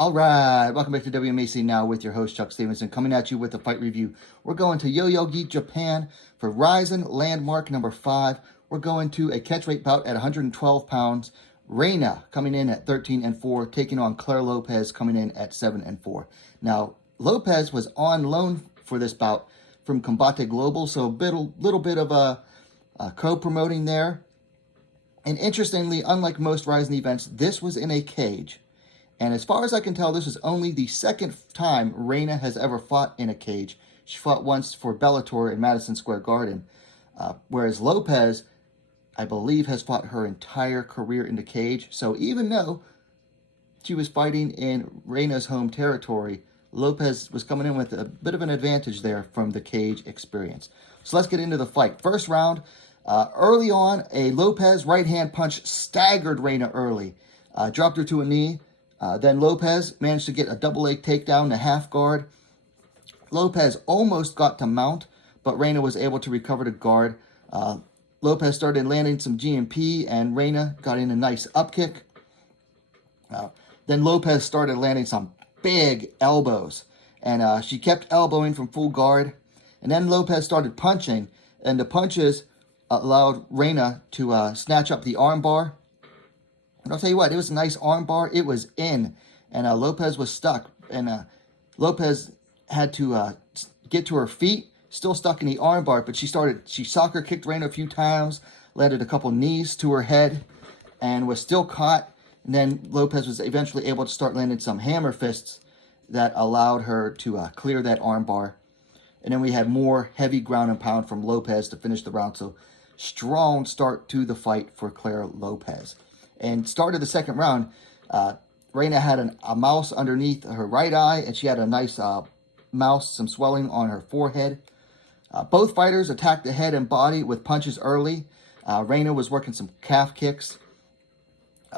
All right, welcome back to WMMA Now with your host, Chuck Stevenson, coming at you with a fight review. We're going to Yoyogi, Japan for RIZIN Landmark number 5. We're going to a catchweight bout at 112 pounds. Rena coming in at 13-4, taking on Claire Lopez coming in at 7-4. Now, Lopez was on loan for this bout from Combate Global, so a little bit of a co-promoting there. And interestingly, unlike most RIZIN events, this was in a cage. And as far as I can tell, this is only the second time Rena has ever fought in a cage. She fought once for Bellator in Madison Square Garden. Whereas Lopez, I believe, has fought her entire career in the cage. So even though she was fighting in Rena's home territory, Lopez was coming in with a bit of an advantage there from the cage experience. So let's get into the fight. First round, early on, a Lopez right-hand punch staggered Rena early. Dropped her to a knee. Then Lopez managed to get a double leg takedown to half guard. Lopez almost got to mount, but Rena was able to recover the guard. Lopez started landing some GMP, and Rena got in a nice up kick. Then Lopez started landing some big elbows, and she kept elbowing from full guard. And then Lopez started punching, and the punches allowed Rena to snatch up the armbar. And I'll tell you what, it was a nice armbar. It was in, and Lopez was stuck. And Lopez had to get to her feet, still stuck in the armbar, but she soccer kicked Rena a few times, landed a couple knees to her head, and was still caught. And then Lopez was eventually able to start landing some hammer fists that allowed her to clear that armbar. And then we had more heavy ground and pound from Lopez to finish the round. So strong start to the fight for Claire Lopez. And started the second round, Rena had a mouse underneath her right eye, and she had a nice mouse, some swelling on her forehead. Both fighters attacked the head and body with punches early. Rena was working some calf kicks.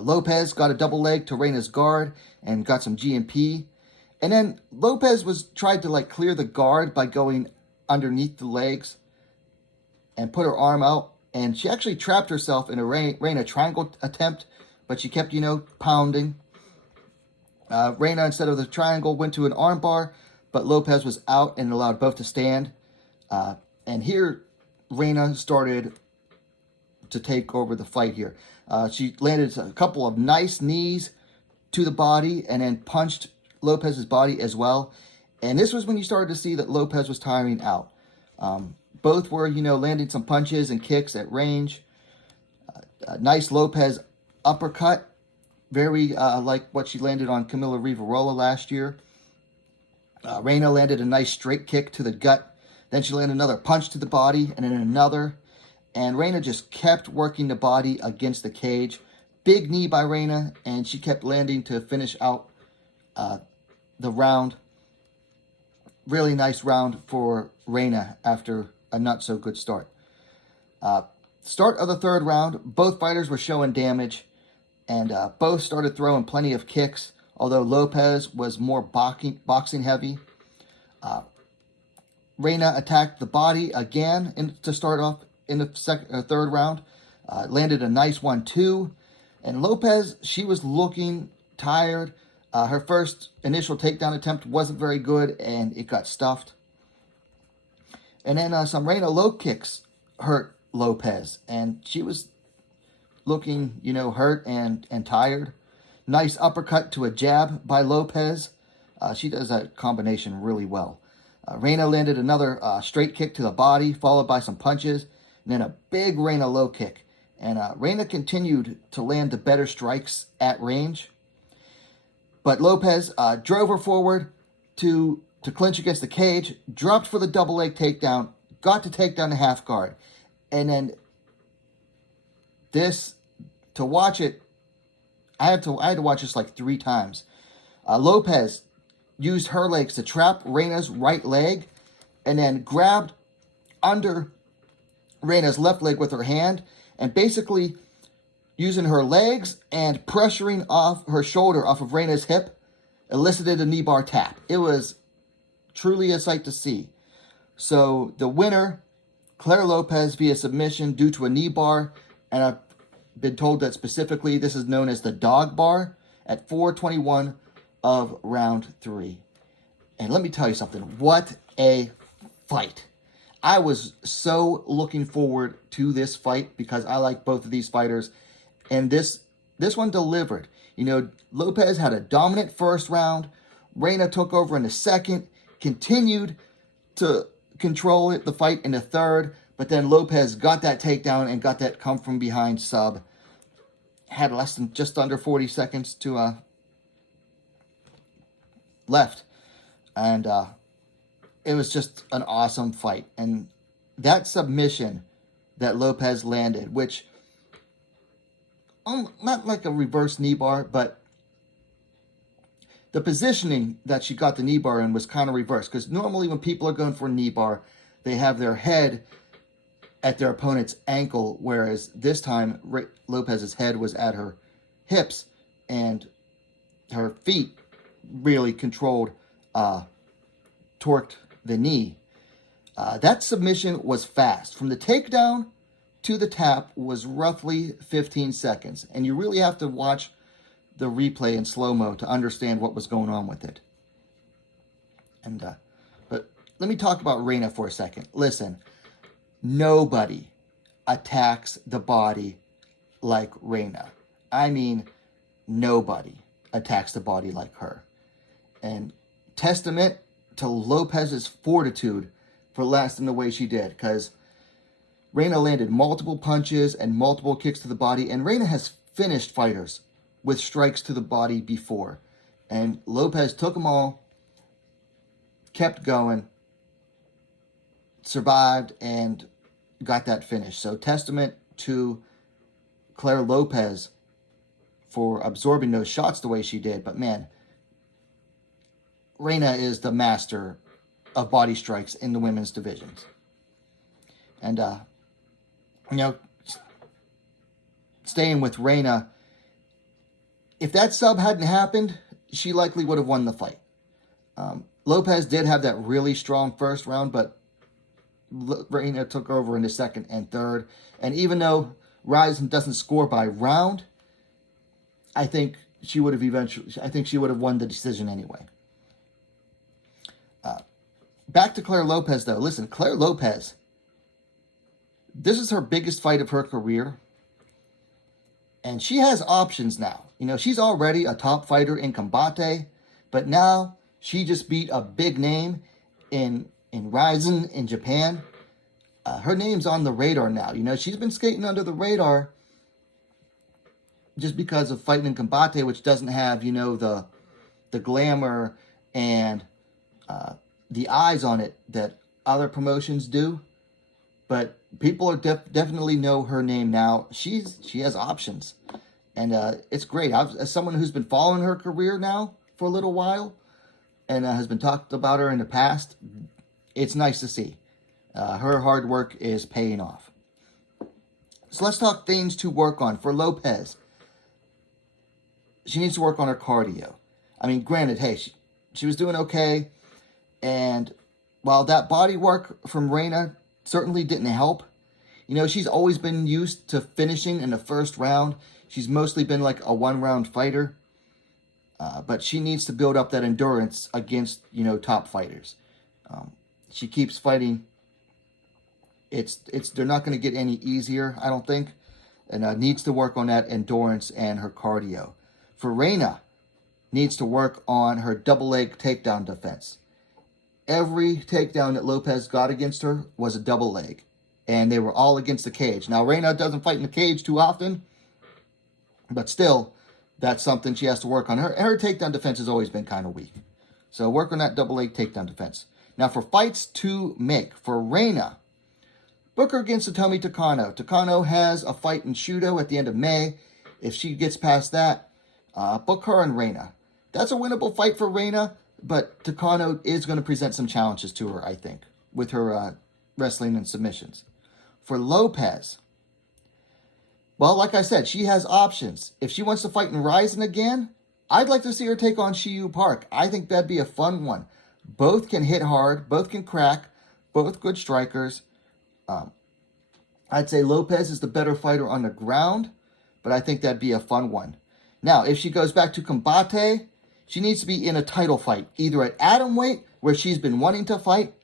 Lopez got a double leg to Rena's guard and got some GMP. And then Lopez tried to clear the guard by going underneath the legs and put her arm out. And she actually trapped herself in a Rena triangle attempt, but she kept, pounding. Rena, instead of the triangle, went to an armbar, but Lopez was out and allowed both to stand. And here, Rena started to take over the fight here. She landed a couple of nice knees to the body and then punched Lopez's body as well. And this was when you started to see that Lopez was tiring out. Both were, landing some punches and kicks at range. Nice Lopez uppercut. Very like what she landed on Camila Rivarola last year. Rena landed a nice straight kick to the gut. Then she landed another punch to the body and then another. And Rena just kept working the body against the cage. Big knee by Rena, and she kept landing to finish out the round. Really nice round for Rena after a not-so-good start. Start of the third round, both fighters were showing damage, and both started throwing plenty of kicks, although Lopez was more boxing heavy. Rena attacked the body again to start off in the third round, landed a nice 1-2, and Lopez, she was looking tired. Her first initial takedown attempt wasn't very good, and it got stuffed. And then some Rena low kicks hurt Lopez, and she was looking, hurt and tired. Nice uppercut to a jab by Lopez. She does that combination really well. Rena landed another straight kick to the body, followed by some punches, and then a big Rena low kick. And Rena continued to land the better strikes at range. But Lopez drove her forward to clinch against the cage, dropped for the double leg takedown, got to take down the half guard. And then to watch it, I had to watch this 3 times. Lopez used her legs to trap Rena's right leg and then grabbed under Rena's left leg with her hand and basically using her legs and pressuring off her shoulder off of Rena's hip elicited a knee bar tap. It was truly a sight to see. So the winner, Claire Lopez via submission due to a knee bar, and I've been told that specifically this is known as the dog bar at 4:21 of round 3. And let me tell you something. What a fight. I was so looking forward to this fight because I like both of these fighters. And this one delivered. You know, Lopez had a dominant first round. Rena took over in the second, continued to control the fight in the third, but then Lopez got that takedown and got that come from behind sub. Had less than just under 40 seconds to left. And it was just an awesome fight. And that submission that Lopez landed, which, not like a reverse knee bar, but the positioning that she got the knee bar in was kind of reversed. Because normally when people are going for a knee bar, they have their head at their opponent's ankle, whereas this time Lopez's head was at her hips, and her feet really controlled, torqued the knee. That submission was fast. From the takedown to the tap was roughly 15 seconds. And you really have to watch the replay in slow-mo to understand what was going on with it. And but let me talk about Rena for a second. Listen, nobody attacks the body like Rena. I mean, nobody attacks the body like her. And testament to Lopez's fortitude for lasting the way she did, because Rena landed multiple punches and multiple kicks to the body, and Rena has finished fighters with strikes to the body before. And Lopez took them all, kept going, survived, and got that finish. So testament to Claire Lopez for absorbing those shots the way she did. But man, Rena is the master of body strikes in the women's divisions. And, you know, staying with Rena, if that sub hadn't happened, she likely would have won the fight. Lopez did have that really strong first round, but Rena took over in the second and third. And even though RIZIN doesn't score by round, I think she would have won the decision anyway. Back to Claire Lopez, though. Listen, Claire Lopez, this is her biggest fight of her career. And she has options now. You know, she's already a top fighter in Combate, but now she just beat a big name in RIZIN in Japan. Her name's on the radar now. You know, she's been skating under the radar just because of fighting in Combate, which doesn't have, you know, the glamour and the eyes on it that other promotions do. But people are definitely know her name now. She has options, and it's great. As someone who's been following her career now for a little while, and has been talked about her in the past, it's nice to see. Her hard work is paying off. So let's talk things to work on for Lopez. She needs to work on her cardio. I mean, granted, hey, she was doing okay, and while that body work from Rena certainly didn't help, you know, she's always been used to finishing in the first round. She's mostly been like a one-round fighter, but she needs to build up that endurance against, you know, top fighters. She keeps fighting. They're not going to get any easier, I don't think, and needs to work on that endurance and her cardio. For Rena, needs to work on her double leg takedown defense. Every takedown that Lopez got against her was a double leg, and they were all against the cage. Now, Rena doesn't fight in the cage too often, but still, that's something she has to work on. Her takedown defense has always been kind of weak. So work on that double leg takedown defense. Now, for fights to make, for Rena, book her against Satomi Takano. Takano has a fight in Shudo at the end of May. If she gets past that, book her and Rena. That's a winnable fight for Rena, but Takano is going to present some challenges to her, I think, with her wrestling and submissions. For Lopez, well, like I said, she has options. If she wants to fight in RIZIN again, I'd like to see her take on Shiyu Park. I think that'd be a fun one. Both can hit hard, both can crack, both good strikers. I'd say Lopez is the better fighter on the ground, but I think that'd be a fun one. Now, if she goes back to Combate, She needs to be in a title fight, either at atomweight, where she's been wanting to fight,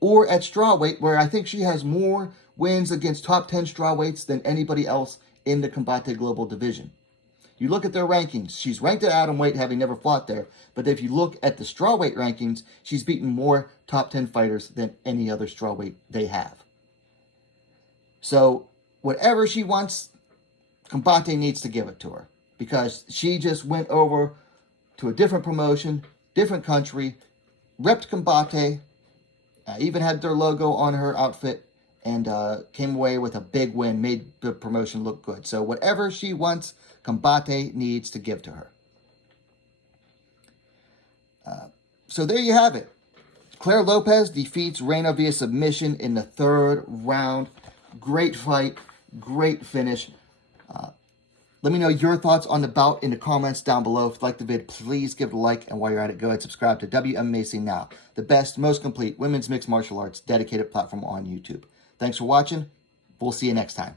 or at strawweight, where I think she has more wins against top 10 strawweights than anybody else in the Combate Global division. You look at their rankings, she's ranked at atomweight, having never fought there, but if you look at the strawweight rankings, she's beaten more top 10 fighters than any other strawweight they have. So whatever she wants, Combate needs to give it to her, because she just went over to a different promotion, different country, repped Combate, even had their logo on her outfit, and came away with a big win, made the promotion look good. So whatever she wants, Combate needs to give to her. So there you have it. Claire Lopez defeats Rena via submission in the 3rd round. Great fight, great finish. Let me know your thoughts on the bout in the comments down below. If you like the vid, please give it a like. And while you're at it, go ahead and subscribe to WMMA Now, the best, most complete women's mixed martial arts dedicated platform on YouTube. Thanks for watching. We'll see you next time.